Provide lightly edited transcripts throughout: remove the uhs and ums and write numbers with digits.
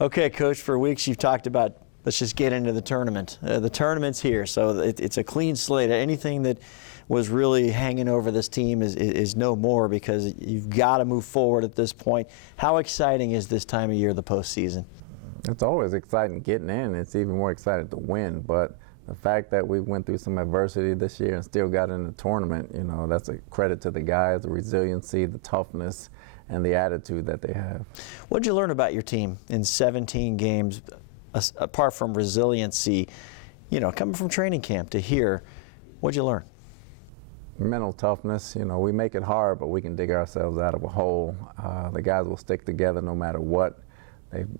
Okay, Coach, for weeks you've talked about, let's just get into the tournament. The tournament's here, so it's a clean slate. Anything that was really hanging over this team is no more, because you've got to move forward at this point. How exciting is this time of year, the postseason? It's always exciting getting in. It's even more exciting to win. But the fact that we went through some adversity this year and still got in the tournament, you know, that's a credit to the guys, the resiliency, the toughness, and the attitude that they have. What did you learn about your team in 17 games, apart from resiliency, you know, coming from training camp to here? What did you learn? Mental toughness. You know, we make it hard, but we can dig ourselves out of a hole. The guys will stick together no matter what.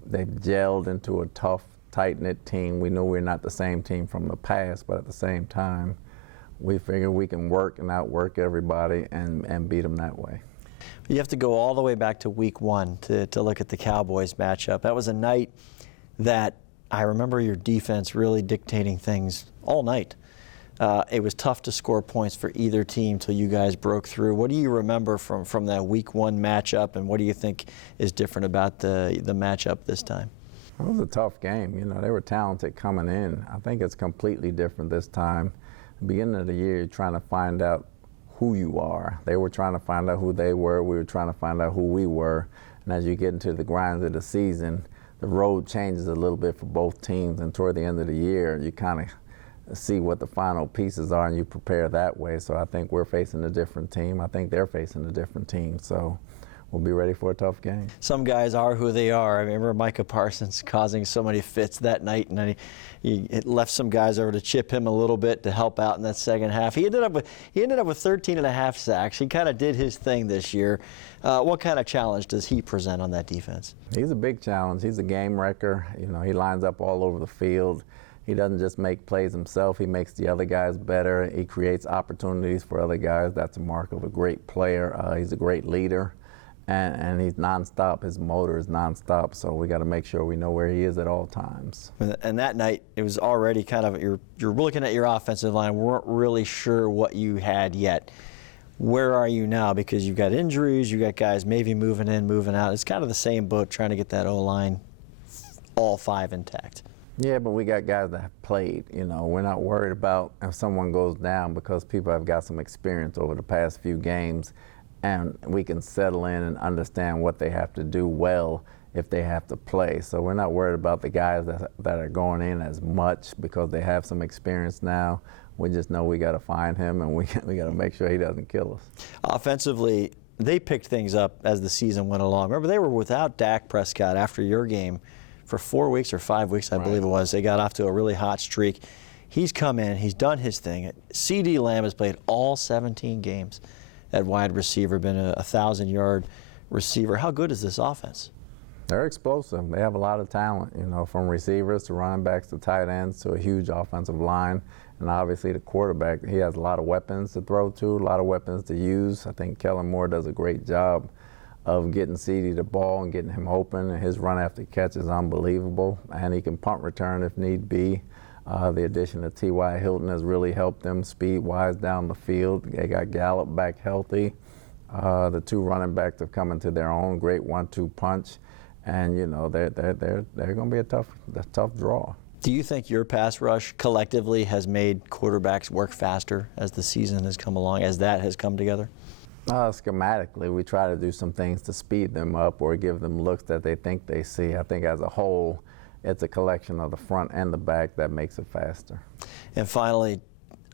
They've gelled into a tough, tight-knit team. We know we're not the same team from the past, but at the same time, we figure we can work and outwork everybody and beat them that way. You have to go all the way back to week one to look at the Cowboys matchup. That was a night that I remember your defense really dictating things all night. It was tough to score points for either team till you guys broke through. What do you remember from that week one matchup, and what do you think is different about the matchup this time? It was a tough game. You know, they were talented coming in. I think it's completely different this time. The beginning of the year, you're trying to find out who you are. They were trying to find out who they were. We were trying to find out who we were. And as you get into the grinds of the season, the road changes a little bit for both teams. And toward the end of the year, you kind of see what the final pieces are, and you prepare that way. So I think we're facing a different team. I think they're facing a different team. So we'll be ready for a tough game. Some guys are who they are. I remember Micah Parsons causing so many fits that night, and then he left some guys over to chip him a little bit to help out in that second half. He ended up with 13 and a half sacks. He kind of did his thing this year. What kind of challenge does he present on that defense? He's a big challenge. He's a game wrecker. You know, he lines up all over the field. He doesn't just make plays himself. He makes the other guys better. He creates opportunities for other guys. That's a mark of a great player. He's a great leader. And he's nonstop. His motor is nonstop, so we got to make sure we know where he is at all times. And that night, it was already kind of, you're looking at your offensive line, weren't really sure what you had yet. Where are you now? Because you've got injuries, you've got guys maybe moving in, moving out. It's kind of the same boat, trying to get that O-line all five intact. Yeah, but we got guys that have played. You know, we're not worried about if someone goes down, because people have got some experience over the past few games. And we can settle in and understand what they have to do well if they have to play. So we're not worried about the guys that are going in as much, because they have some experience now. We just know we got to find him, and we got to make sure he doesn't kill us. Offensively, they picked things up as the season went along. Remember, they were without Dak Prescott after your game for 4 weeks or 5 weeks, I believe it was. They got off to a really hot streak. He's come in, he's done his thing. CeeDee Lamb has played all 17 games at wide receiver, been a 1,000-yard receiver. How good is this offense? They're explosive. They have a lot of talent, you know, from receivers to running backs to tight ends to a huge offensive line. And obviously the quarterback, he has a lot of weapons to throw to, a lot of weapons to use. I think Kellen Moore does a great job of getting CeeDee the ball and getting him open. And his run after catch is unbelievable. And he can punt return if need be. The addition of T.Y. Hilton has really helped them speed-wise down the field. They got Gallup back healthy. The two running backs have come into their own, great 1-2 punch, and you know they're going to be a tough draw. Do you think your pass rush collectively has made quarterbacks work faster as the season has come along, as that has come together? Schematically, we try to do some things to speed them up or give them looks that they think they see. I think as a whole, it's a collection of the front and the back that makes it faster. And finally,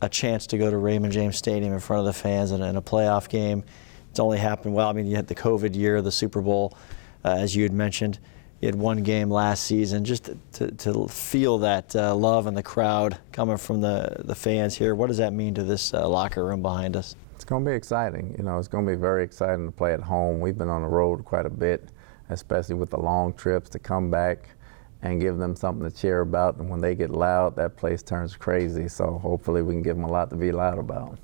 a chance to go to Raymond James Stadium in front of the fans in a playoff game. It's only happened, well, I mean, you had the COVID year, the Super Bowl, as you had mentioned. You had one game last season. Just to feel that love in the crowd coming from the fans here, what does that mean to this locker room behind us? It's going to be exciting. You know, it's going to be very exciting to play at home. We've been on the road quite a bit, especially with the long trips, to come back and give them something to cheer about. And when they get loud, that place turns crazy. So hopefully we can give them a lot to be loud about.